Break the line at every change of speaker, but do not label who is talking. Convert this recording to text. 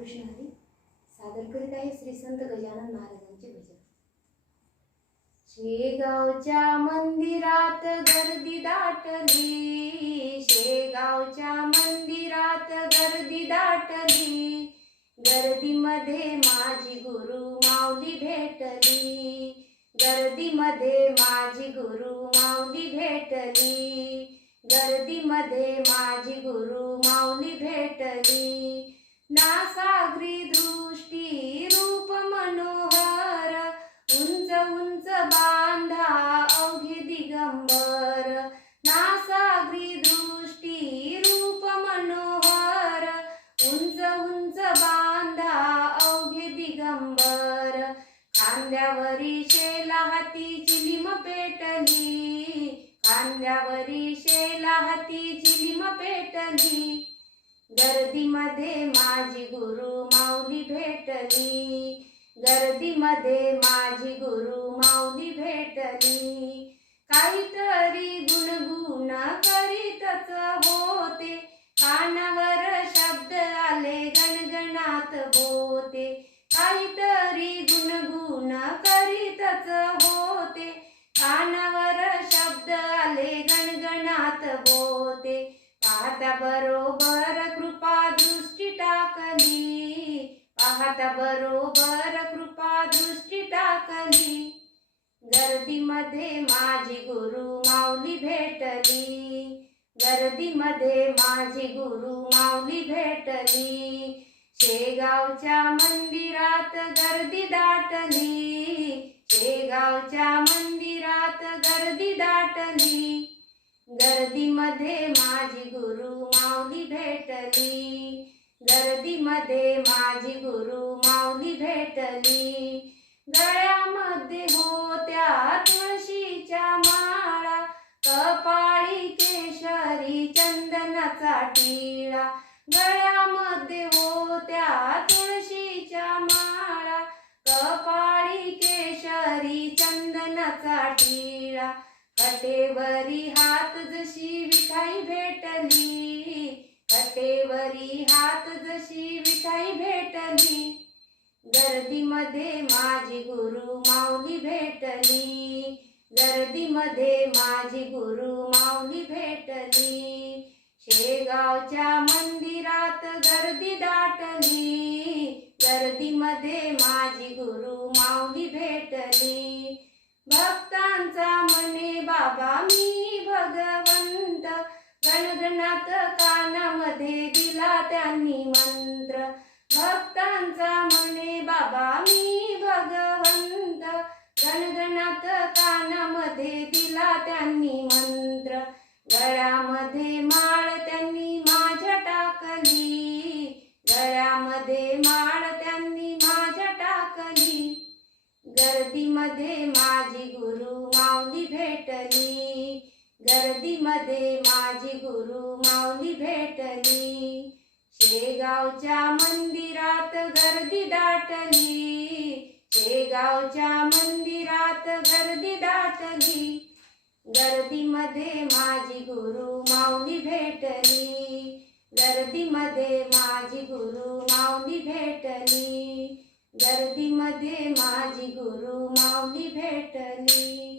रामकृष्ण हरी सादर करीत आहे श्री संत गजानन महाराजांचे भजन. शेगावच्या मंदिरात गर्दी दाटली शेगावच्या मंदिरात गर्दी दाटली गर्दीमध्ये माझी गुरु माऊली भेटली गर्दीमध्ये माझी गुरु माऊली भेटली गर्दीमध्ये माझी गुरु माऊली भेट सागरी दृष्टी रूप मनोहर उंच उंच बांधा अवघे दिगंबर. नासागरी दृष्टी रूप मनोहर उंच उंच बांधा अवघे दिगंबर. खांद्यावरी शेला हाती लिम पेटली खांद्यावरी शेला हाती चिलिम पेटली. गर्दीमध्ये माझी गुरु माऊली भेटली. गर्दीमध्ये माझी गुरु माऊली भेटली. काहीतरी गुणगुण करीतच होते. कानावर शब्द आले गणगणात होते काहीतरी गुणगुण करीतच होते. कानावर शब्द आले गणगणात होते पाहता बरोबर आता बरोबर कृपा दृष्टी टाकली. गर्दीमध्ये माझी गुरु माऊली भेटली. गर्दीमध्ये माझी गुरु माऊली भेटली. शेगावच्या मंदिरात गर्दी दाटली. शेगावच्या मंदिरात गर्दी दाटली. गर्दीमध्ये माझी गुरु माऊली भेटली. गर्दीमध्ये माझी गुरु माऊली भेटली. गळ्यामध्ये होत्या तुळशीच्या माळा कपाळी केशरी चंदनाचा टिळा. गळ्यामध्ये होत्या तुळशीच्या माळा कपाळी केशरी चंदनाचा टिळा. कटेवरी हात जशी विठाई भेटली. गर्दीमध्ये माझी गुरु माऊली भेटली. गर्दीमध्ये माझी गुरु माऊली भेटली. शेगावच्या मंदिरात गर्दी दाटली. गर्दीमध्ये माझी गुरु माऊली भेटली. भक्तांचा म्हणे बाबा मी भगवंत. गणगणात कानामध्ये दिला त्यांनी मंत्र. भक्तांचा म्हणे बाबा मी भगवंत. गणगणात कानामध्ये दिला त्यांनी मंत्र. गळ्यामध्ये माळ त्यांनी माझ्या टाकली. गळ्यामध्ये माळ त्यांनी माझ्या टाकली. गर्दीमध्ये माझी गुरु माऊली भेटली. गर्दीमध्ये माझी गुरु माऊली भेटली. शेगावच्या मंदिरात गर्दी दाटली. शेगावच्या मंदिरात गर्दी दाटली. गर्दीमध्ये माझी गुरु माऊली भेटली. गर्दीमध्ये माझी गुरु माऊली भेटली. गर्दीमध्ये माझी गुरु माऊली भेटली.